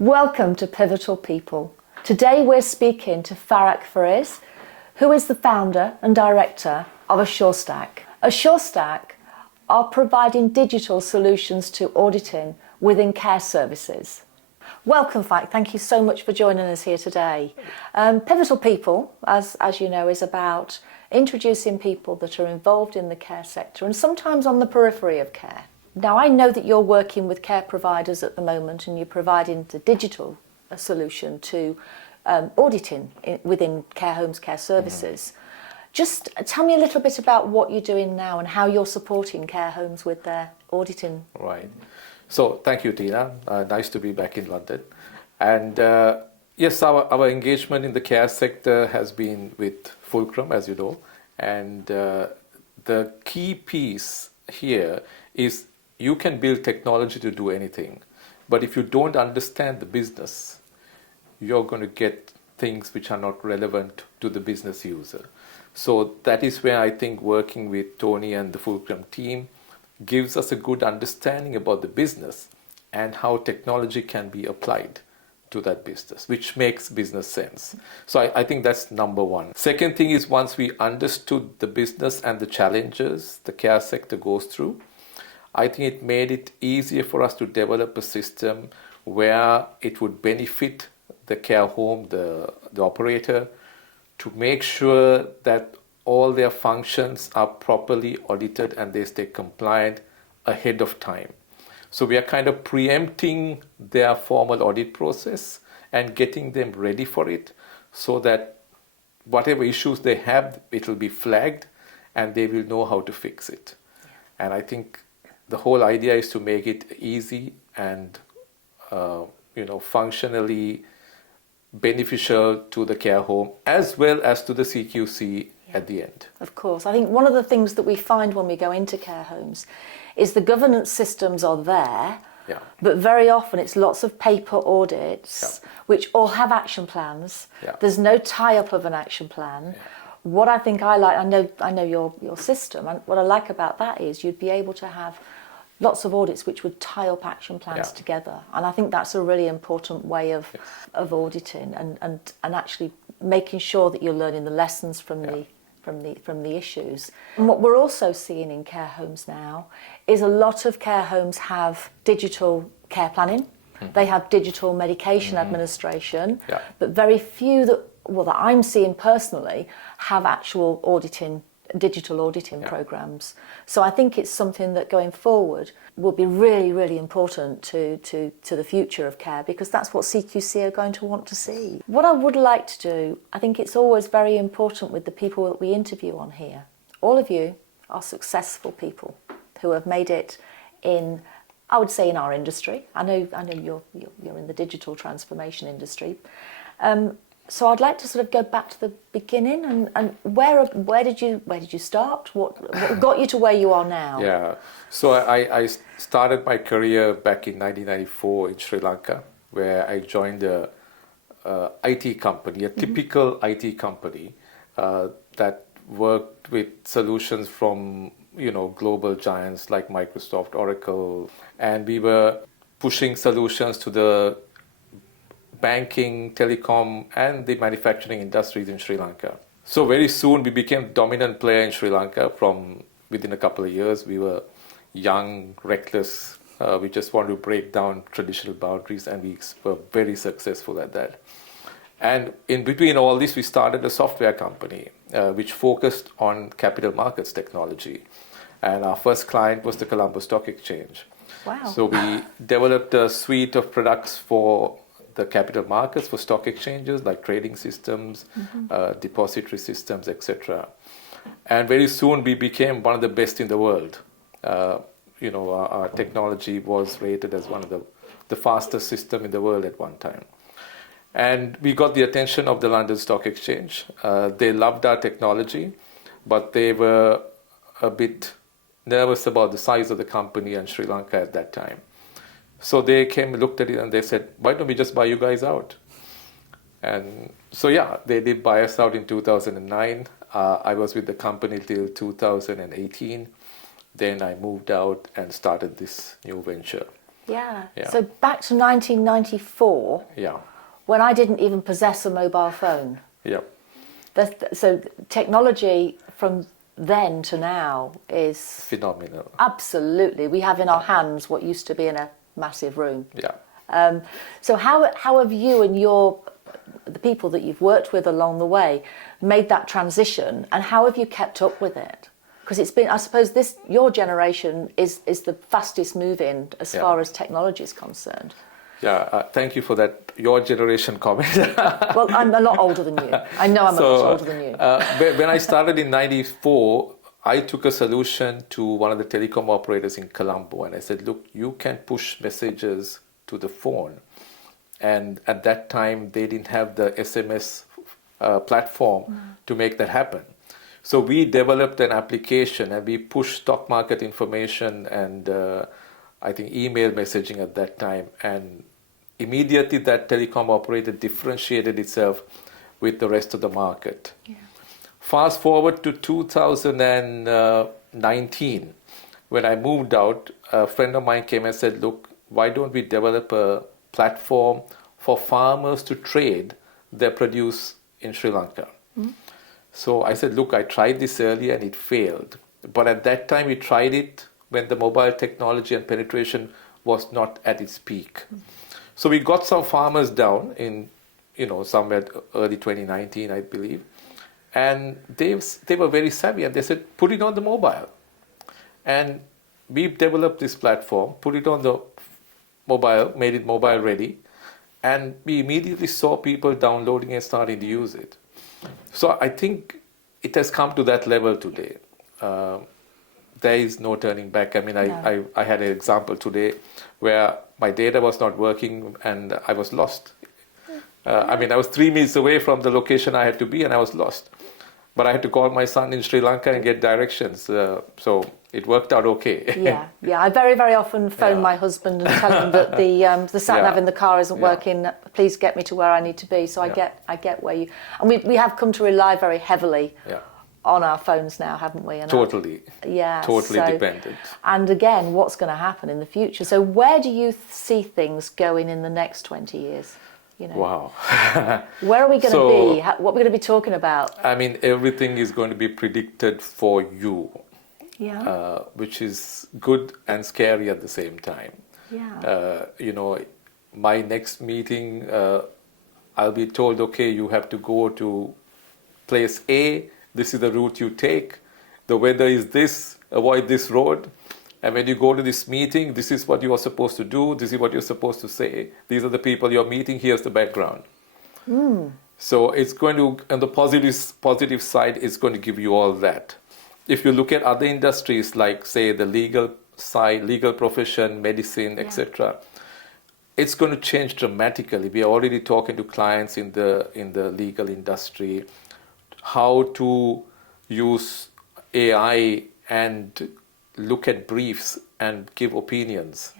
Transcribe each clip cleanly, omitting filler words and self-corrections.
Welcome to Pivotal People. Today we're speaking to Faiq Faaiz, who is the founder and director of Assurestack. Assurestack are providing digital solutions to auditing within care services. Welcome, Faiq. Thank you so much for joining us here today. Pivotal People, as you know, is about introducing people that are involved in the care sector and sometimes on the periphery of care. Now, I know that you're working with care providers at the moment and you're providing the digital solution to auditing within care homes, care services. Just tell me a little bit about what you're doing now and how you're supporting care homes with their auditing. Right. So thank you, Tina. Nice to be back in London. And yes, our engagement in the care sector has been with Fulcrum, as you know. And the key piece here is you can build technology to do anything. But if you don't understand the business, you're going to get things which are not relevant to the business user. So that is where I think working with Tony and the Fulcrum team gives us a good understanding about the business and how technology can be applied to that business, which makes business sense. So I think that's number one. Second thing is, once we understood the business and the challenges the care sector goes through, I think it made it easier for us to develop a system where it would benefit the care home, the operator, to make sure that all their functions are properly audited and they stay compliant ahead of time. So we are kind of preempting their formal audit process and getting them ready for it so that whatever issues they have, it will be flagged and they will know how to fix it. Yeah. And I think the whole idea is to make it easy and functionally beneficial to the care home as well as to the CQC at the end. Of course. I think one of the things that we find when we go into care homes is the governance systems are there, but very often it's lots of paper audits, which all have action plans. There's no tie-up of an action plan. What I think I like, I know your system, and what I like about that is you'd be able to have lots of audits which would tie up action plans together, and I think that's a really important way of auditing and actually making sure that you're learning the lessons from the issues. And what we're also seeing in care homes now is a lot of care homes have digital care planning. They have digital medication administration, but very few that I'm seeing personally have actual digital auditing programs. So I think it's something that going forward will be really, really important to the future of care, because that's what CQC are going to want to see. What I would like to do, I think it's always very important with the people that we interview on here. All of you are successful people who have made it in, I would say, in our industry. I know you're in the digital transformation industry. So I'd like to sort of go back to the beginning and where did you start? What got you to where you are now? Yeah, so I started my career back in 1994 in Sri Lanka, where I joined a IT company, a typical IT company that worked with solutions from global giants like Microsoft, Oracle, and we were pushing solutions to the banking, telecom, and the manufacturing industries in Sri Lanka. So very soon we became a dominant player in Sri Lanka. From within a couple of years, we were young, reckless. We just wanted to break down traditional boundaries, and we were very successful at that. And in between all this, we started a software company which focused on capital markets technology. And our first client was the Colombo Stock Exchange. Wow. So we developed a suite of products for the capital markets, for stock exchanges like trading systems, depository systems, etc. And very soon we became one of the best in the world. Our technology was rated as one of the fastest system in the world at one time. And we got the attention of the London Stock Exchange. They loved our technology, but they were a bit nervous about the size of the company and Sri Lanka at that time. So they came, looked at it, and they said, why don't we just buy you guys out? And so, they did buy us out in 2009. I was with the company till 2018. Then I moved out and started this new venture. Yeah. So back to 1994. Yeah. When I didn't even possess a mobile phone. Yeah. So technology from then to now is phenomenal. Absolutely. We have in our hands what used to be in a massive room. Yeah. So how have you and the people that you've worked with along the way made that transition, and how have you kept up with it? Because it's been, I suppose, your generation is the fastest moving as far as technology is concerned. Yeah, thank you for that, your generation comment. Well, I'm a lot older than you. I know I'm a lot older than you. When I started in 94, I took a solution to one of the telecom operators in Colombo, and I said, look, you can push messages to the phone. And at that time, they didn't have the SMS platform to make that happen. So we developed an application, and we pushed stock market information and I think email messaging at that time. And immediately that telecom operator differentiated itself with the rest of the market. Yeah. Fast forward to 2019, when I moved out, a friend of mine came and said, look, why don't we develop a platform for farmers to trade their produce in Sri Lanka? Mm-hmm. So I said, look, I tried this earlier and it failed. But at that time, we tried it when the mobile technology and penetration was not at its peak. Mm-hmm. So we got some farmers down in, somewhere early 2019, I believe. And they were very savvy, and they said, put it on the mobile. And we developed this platform, put it on the mobile, made it mobile ready. And we immediately saw people downloading and starting to use it. So I think it has come to that level today. There is no turning back. I mean, I had an example today where my data was not working and I was lost. I was 3 minutes away from the location I had to be and I was lost. But I had to call my son in Sri Lanka and get directions. So it worked out okay. Yeah. I very, very often phone my husband and tell him that the sat nav in the car isn't working. Please get me to where I need to be. So I get where you. And we have come to rely very heavily on our phones now, haven't we? And totally. Totally dependent. And again, what's going to happen in the future? So where do you see things going in the next 20 years? Wow. Where are we going to be? What are we going to be talking about? I mean, everything is going to be predicted for you. Yeah. Which is good and scary at the same time. Yeah. My next meeting, I'll be told, okay, you have to go to place A. This is the route you take. The weather is this. Avoid this road. And when you go to this meeting, this is what you are supposed to do. This is what you're supposed to say. These are the people you're meeting. Here's the background. So it's going to, on the positive side, it's going to give you all that. If you look at other industries like, say, the legal side, legal profession, medicine, etc., it's going to change dramatically. We are already talking to clients in the legal industry how to use AI and look at briefs and give opinions,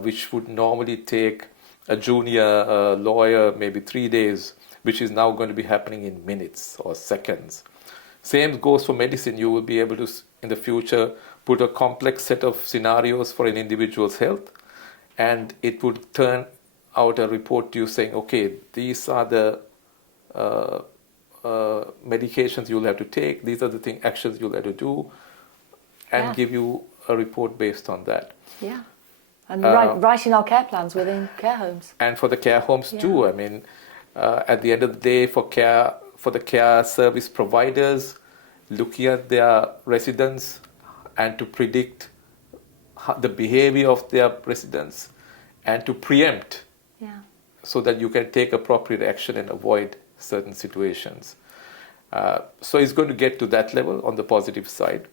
which would normally take a junior lawyer maybe 3 days, which is now going to be happening in minutes or seconds. Same goes for medicine. You will be able to, in the future, put a complex set of scenarios for an individual's health, and it would turn out a report to you saying, okay, these are the medications you'll have to take, these are the actions you'll have to do, and give you a report based on that. Yeah. And writing our care plans within care homes. And for the care homes too. I mean, at the end of the day, for the care service providers, looking at their residents and to predict the behavior of their residents and to preempt so that you can take appropriate action and avoid certain situations. So it's going to get to that level on the positive side.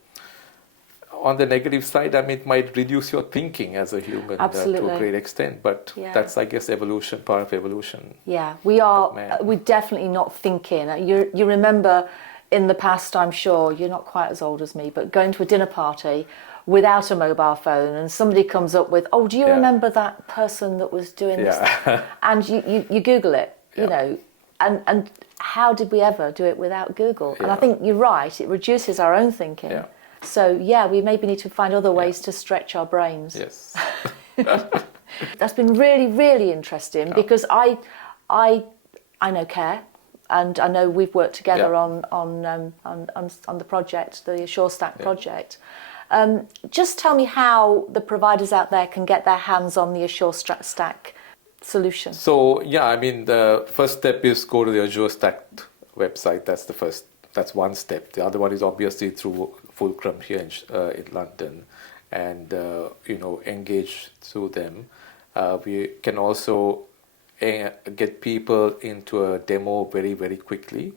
On the negative side, I mean, it might reduce your thinking as a human to a great extent, but that's, I guess, evolution, part of evolution. Yeah, we're definitely not thinking. You remember in the past, I'm sure, you're not quite as old as me, but going to a dinner party without a mobile phone and somebody comes up with, do you remember that person that was doing this? And you Google it, and how did we ever do it without Google? And I think you're right, it reduces our own thinking. So, we maybe need to find other ways to stretch our brains. Yes. That's been really, really interesting because I know care, and I know we've worked together on the project, the Assurestack project. Just tell me how the providers out there can get their hands on the Assurestack solution. So yeah, I mean, the first step is go to the Assurestack website. That's one step. The other one is obviously through Fulcrum here in London, and engage through them. We can also get people into a demo very, very quickly,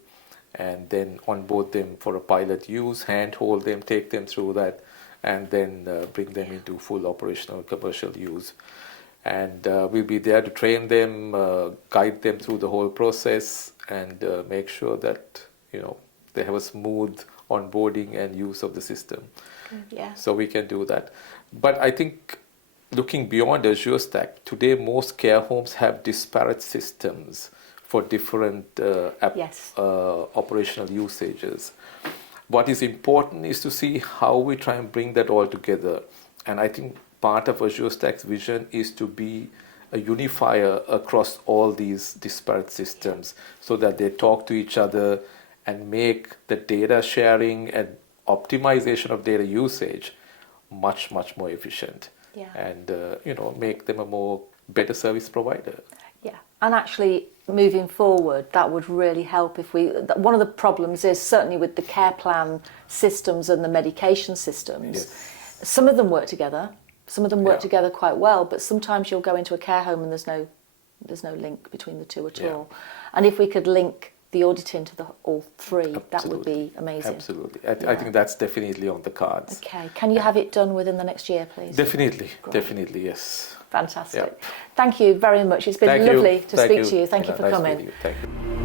and then onboard them for a pilot use, handhold them, take them through that, and then bring them into full operational commercial use. And we'll be there to train them, guide them through the whole process, and make sure that they have a smooth onboarding and use of the system. Yeah. So we can do that. But I think looking beyond Assurestack, today most care homes have disparate systems for different operational usages. What is important is to see how we try and bring that all together. And I think part of Assurestack's vision is to be a unifier across all these disparate systems so that they talk to each other and make the data sharing and optimization of data usage much, much more efficient. Yeah. And make them a better service provider. Yeah, and actually moving forward, that would really help if one of the problems is certainly with the care plan systems and the medication systems, some of them work together, some of them work together quite well, but sometimes you'll go into a care home and there's no link between the two at all. And if we could link the auditing to all three, that would be amazing. Absolutely. I think that's definitely on the cards. Okay. Can you have it done within the next year, please? Definitely. Definitely, yes. Fantastic. Yep. Thank you very much. It's been lovely to speak to you. Thank you for coming. Thank you.